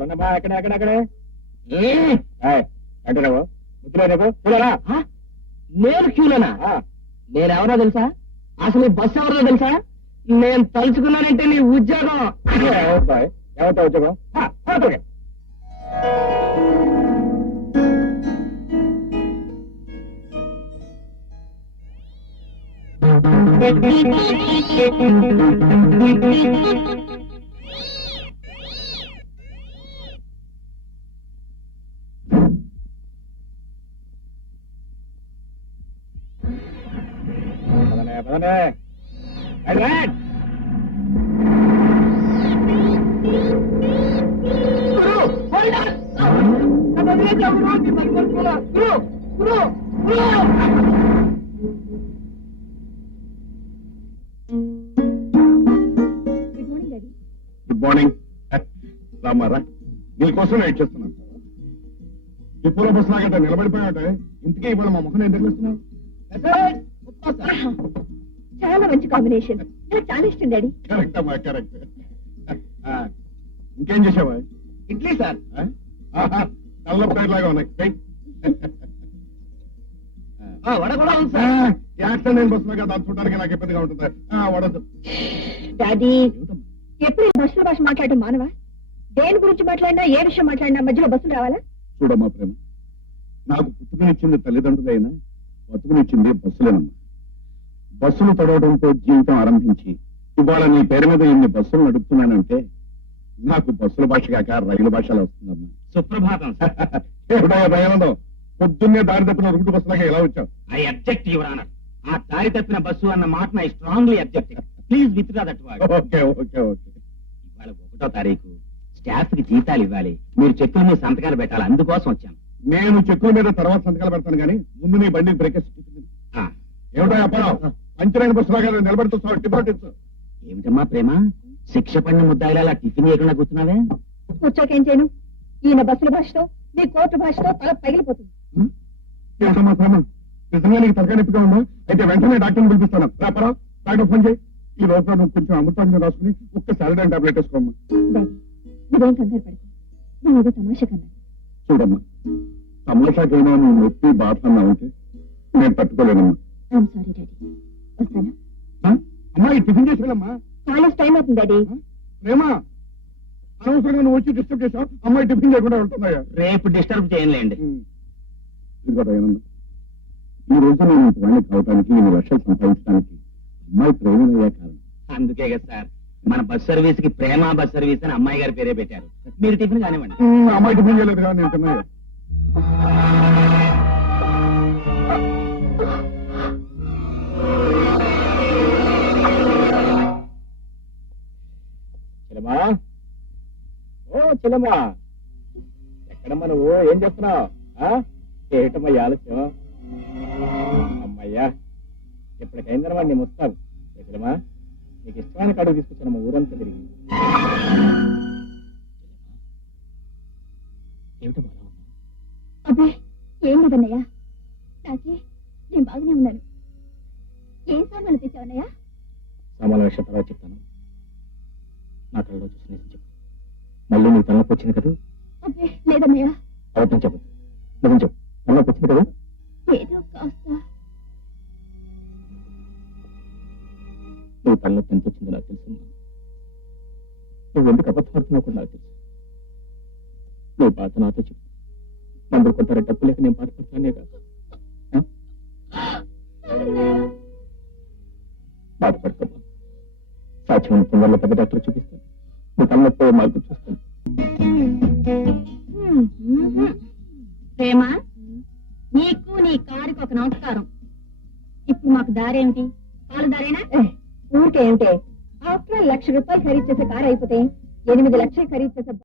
రండమ్మా ఎక్కడే అంటే నువ్వు ముద్దులో రేపు చూడరా నేను క్యూలోనా నేనెవరో తెలుసా? అసలు ఈ బస్సు ఎవరో తెలుసా? నేను తలుచుకున్నానంటే నీ ఉద్యోగం. ఎవరితో ఉద్యోగం? గుడ్ మార్నింగ్ రామారా, నీకోసం వెయిట్ చేస్తున్నాను. డిపోలో బస్సు లాగంటే నిలబడిపోయాట. ఇంతకీ ఇవాళ మా ముఖం ఎందుకు వస్తున్నావు? చాలా మంచి కాంబినేషన్, నాకు చాలా ఇష్టం డాడీ. కరెక్ట్ అమ్మా, కరెక్ట్. ఇంకేం చేసావా? ఇడ్లీ సార్. తల్లపేట లాగా ఉన్నాయి. వడ కూడా ఉంది సార్. యాక్సిడెంట్ బస్సులో కదా, చూడడానికి నాకు ఇబ్బందిగా ఉంటుంది. వడదు డాడీ. ఎప్పుడు బస్సులో భాష మాట్లాడటం మానవా? దేని గురించి మాట్లాడినా, ఏ విషయం మాట్లాడినా మధ్యలో బస్సులు రావాలా? చూడమ్మా ప్రేమ, నాకు పుట్టుకునిచ్చింది తల్లిదండ్రులైనా బతుకునిచ్చింది బస్సులేనమ్మా. బస్సులు తడవడంతో జీవితం ఆరంభించి ఇవాళ నీ పేరు మీద ఇన్ని బస్సులు నడుపుతున్నానంటే నాకు బస్సుల భాష కాక రైలు భాషలో వస్తుందమ్మా. సుప్రభాతం. ఏమిటో దయానందం, పొద్దున్నే దారి తప్పిన రూటు బస్సులాగా ఎలా వచ్చావు? I object your honour. ఆ దారి తప్పిన బస్సు అన్న మాట I strongly object. Please withdraw that word. Okay okay okay. ఇవాళ 1వ తారీఖు, స్టాఫ్ కి జీతాలు ఇవ్వాలి. మీరు చెక్కుల మీద సంతకాలు పెట్టాలి, అందుకోసం వచ్చాను. నేను చెక్కుల మీద తర్వాత సంతకాలు పెడతాను కానీ ముందు నీ బండి బ్రేకేజ్. ఏమిటో అప్పారావు, పంచరైన బస్సులాగా నిలబడుతూ డిపార్ట్. ఏమిటమ్మా ప్రేమ, శిక్ష పడిన ముద్దాయిలా అలా టిఫిన్ చేయకుండా కూర్చున్నావే? కూర్చోకేం చేయను? ఈయన బస్సుల భాషతో, మీ కోర్టు భాషతో తల పగిలిపోతుంది. ఏంటమ్మా ప్రేమ, నిజంగా నీకు తలకాయ నొప్పిగా ఉందా? అయితే వెంటనే డాక్టర్ని పిలిపిస్తాను. రాపరా, డాక్టర్ ఫోన్ చేయి. ఈ రోజు నువ్వు కొంచెం అమృతాన్ని రాసుకుని ఒక్క సాలిడైన్ టాబ్లెట్ వేసుకోమ్మా. నువ్వేం కంగారు పడకు, నేను ఏదో తమాషా కన్నా. చూడమ్మా, తమాషాకైనా నువ్వు నొప్పి బాధ అన్నావంటే నేను తట్టుకోలేనమ్మా. I'm sorry daddy. వస్తానా? అమ్మాయి టిఫిన్ చేసేయాలమ్మా. కాలేజ్ టైం అవుతుంది డాడీ. ప్రేమ, అనవసరంగా నువ్వు వచ్చి డిస్టర్బ్ చేసావు. అమ్మాయి టిఫిన్ చేయకుండా వెళ్తున్నాయా? రేపు డిస్టర్బ్ చేయలేండి. ఇదిగో దయానందం, ఈ రోజు నేను ఇంత వాడిని కావడానికి, 2 లక్షలు సంపాదించడానికి అమ్మాయి ప్రేమయ్యే కారణం. అందుకే కదా సార్ మన బస్ సర్వీస్ కి ప్రేమ బస్ సర్వీస్ అని అమ్మాయి గారి పేరే పెట్టారు. మీరు టిఫిన్ కానివ్వండి. అమ్మాయి టిఫిన్ చేయలేదు కదా, నేను తిన్నాయా. చెల్లమ్మా, ఓ చెల్లమ్మా, ఎక్కడమ్మా నువ్వు? ఏం చేస్తున్నావు? ఏమిటమ్మా ఈ ఆలస్యం? అమ్మయ్యా, ఎప్పటికైందనమా నీ ముస్తాను. చెల్లమ్మా, నీకు ఇష్టమైన కాడుకు తీసుకొచ్చానమ్మా, ఊరంతా తిరిగి. ఏమిటమ్మా? అబ్బే ఏం లేదన్నయ్యా, నాకే నేను బాగానే ఉన్నాను. ఏం సామాన్లు తెచ్చావన్నయ్యా? సామాన్ల విషయం తర్వాత చెప్తాను. నా కళ్ళలో చూసి నిజం చెప్పు. మళ్ళీ నీ తలనొప్పి వచ్చింది కదా? అబ్బే లేదన్నయ్యా. అబద్ధం చెప్పు, నిజం చెప్పు. తలనొప్పి వచ్చింది కదా? ఏదో కాస్త. నువ్వు తలనొప్పి ఎంత వచ్చిందో నాకు తెలుసు. నువ్వు ఎందుకు అబద్ధపడుతున్నావు కూడా నాకు తెలుసు. నువ్వు బాధ నాతో చెప్పు. మందులు కొంటారా డబ్బు లేక నేను బాధపడతానే కాదు. బాధపడుకోమా, సాధ్యమైన తొందరలో పెద్ద డాక్టర్ చూపిస్తాను. నువ్వు తలనొప్పి మార్పు చూస్తాను. ప్రేమ, నీకు నీ కారుకి ఒక నమస్కారం. ఇప్పుడు మాకు దారేమిటి? కారు దారేనా? ఊరికే ఏంటే, ఆఫ్టర్ 1,00,000 రూపాయలు ఖరీదు చేసే కారు అయిపోతే 8 లక్షలు ఖరీదు చేసే